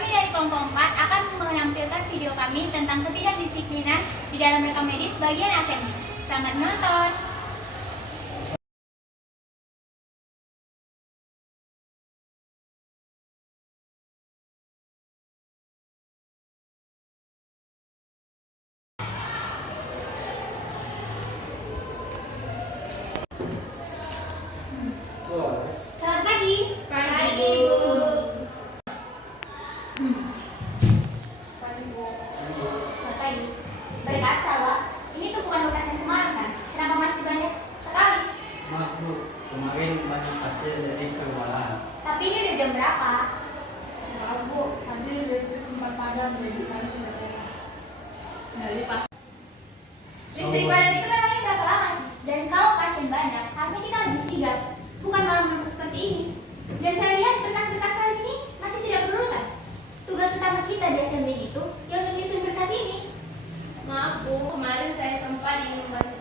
Kami dari kelompok 4 akan menampilkan video kami tentang ketidakdisiplinan di dalam rekam medis bagian assembly. Selamat menonton! Selamat pagi. Pagi, Bu. Selamat pagi. Berkat Salwa, ini tuh bukan bekas yang semalam kan? Kenapa masih banyak sekali? Maaf Bu, kemarin banyak pasien jadi kelelahan. Tapi ini udah jam berapa? Maaf Bu, tadi listrik sempat padam jadi kami tidak enak. Dari pas. Listrik padam itu memangnya berapa lama sih? Dan kalau pasien banyak, harusnya kita lebih sigap, bukan malah menunggu seperti ini. Dan saya lihat berkas-berkas kali ini masih tidak berurutan. Tugas utama kita di assembly itu ya untuk nyusun berkas ini. Maaf Bu, kemarin saya sempat ingin membantu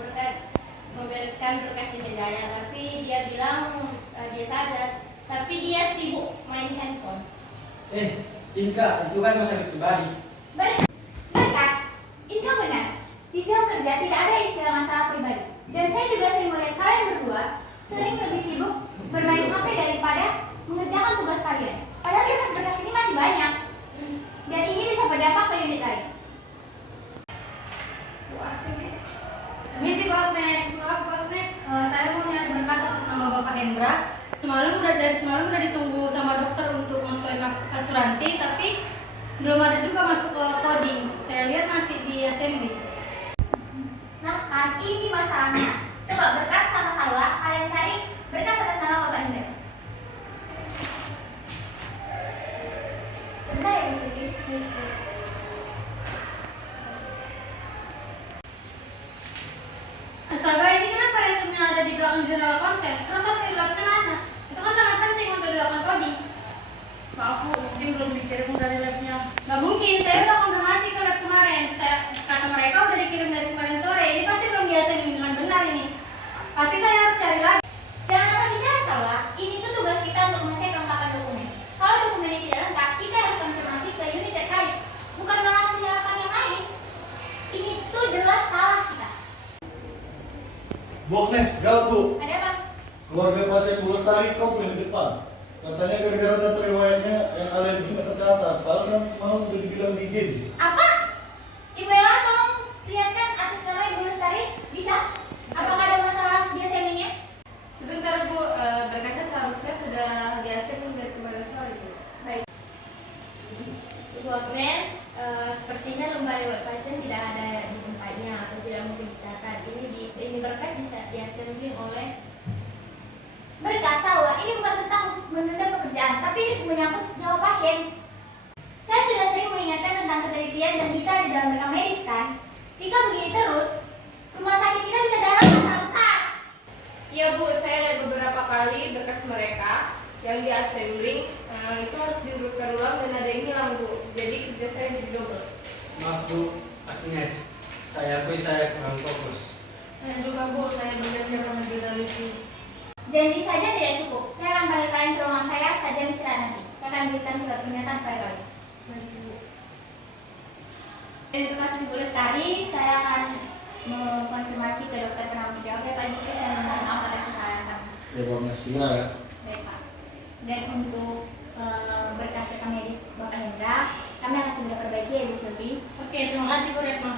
membereskan berkas di mejanya, tapi dia bilang dia saja, tapi dia sibuk main handphone. Inka, itu kan masalah pribadi. Berkat, ini kan benar. Di jam kerja tidak ada istilah masalah pribadi. Dan saya juga sering melihat kalian berdua sering lebih sibuk bermain HP daripada mengerjakan tugas kalian. Padahal berkas-berkas ini masih banyak. Dan ini bisa berdampak ke unit lain. Misi Godmes, maaf Godmes, saya mau nyari berkas atas nama Bapak Hendra. Dari semalam udah ditunggu sama dokter untuk mengklaim asuransi, tapi belum ada juga masuk ke coding. Saya lihat masih di assembly. Nah kan ini masalahnya. Coba berkas sama Salwa, kalian cari berkas atas nama Bapak Hendra. Sebentar ya Bu Siti. Astaga, ini kenapa resepnya ada di belakang general konsep? Terus hasil labnya mana? Itu kan sangat penting untuk dilakukan coding. Maaf Bu, mungkin belum dikirim dari labnya. Gak mungkin, saya udah konfirmasi ke lab kemarin. Kata mereka udah dikirim dari kemarin sore. Ini pasti belum di assembly dengan benar ini. Pasti saya harus cari lagi. Jangan asal bicara Salwa, ini tuh tugas kita untuk mengecek kelengkapan dokumen. Kalau dokumennya tidak lengkap, kita harus konfirmasi ke unit terkait, bukan malah menyalahkan yang lain. Ini tuh jelas salah kita. Bu Agnes, gawat Bu. Ada apa? Keluarga pasien Bu Lestari komplain di depan. Katanya gara-gara data riwayatnya yang alergi nggak tercatat. Padahal semalam udah dibilang bikin. Apa? Ibu Ella, tolong lihatkan atas nama Ibu Lestari. Bisa? Apakah ada masalah di assembly-nya? Sebentar Bu, berkasnya seharusnya sudah di assembly dari kemarin sore Bu. Baik. Ibu Agnes, sepertinya lembar riwayat pasien tidak ada di tempatnya atau tidak mungkin dicatat. Ini berkas bisa diassembly oleh Berkat Salwa, ini bukan tentang menunda pekerjaan, tapi ini menyangkut nyawa pasien. Saya sudah sering mengingatkan tentang ketelitian dan kita di dalam rekam medis kan. Jika begini terus, rumah sakit kita bisa dalam masalah besar. Iya Bu, saya lihat beberapa kali berkas mereka yang di assembly itu harus diurutkan ulang dan ada yang hilang Bu. Jadi kerja saya jadi double. Maaf Bu, Agnes, saya akui saya kurang fokus. Saya juga Bu, saya bekerja karena teliti. Janji saja tidak cukup. Saya akan panggil kalian ke ruangan saya saja istirahat nanti. Saya akan berikan surat pernyataan kepada kalian. Dan untuk kasus Ibu Lestari, saya akan mengkonfirmasi ke dokter penanggung jawab ya Pak Diki dan mohon maaf atas kesalahan kami. Ya Bu Agnes, segera ya. Baik Pak. Dan untuk berkas rekam medis Bapak Hendra, kami akan segera perbaiki ya Bu Sylvie. Oke, terima kasih Bu Retno.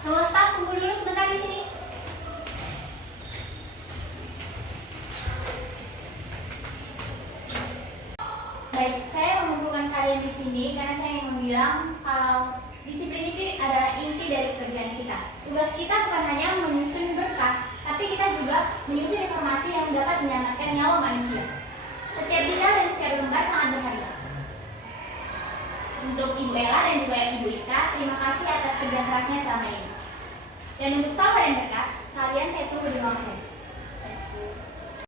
Semua staf tunggu dulu sebentar di sini. Baik, saya mengumpulkan kalian di sini karena saya ingin bilang kalau disiplin itu adalah inti dari pekerjaan kita. Tugas kita bukan hanya menyusun berkas, tapi kita juga menyusun informasi yang dapat menyelamatkan nyawa manusia. Setiap detail dan setiap lembar sangat berharga. Untuk Ibu Ella dan juga Ibu Ika, terima kasih atas kerja kerasnya selama ini. Dan untuk Salwa dan Berkat, kalian saya tunggu di ruang saya.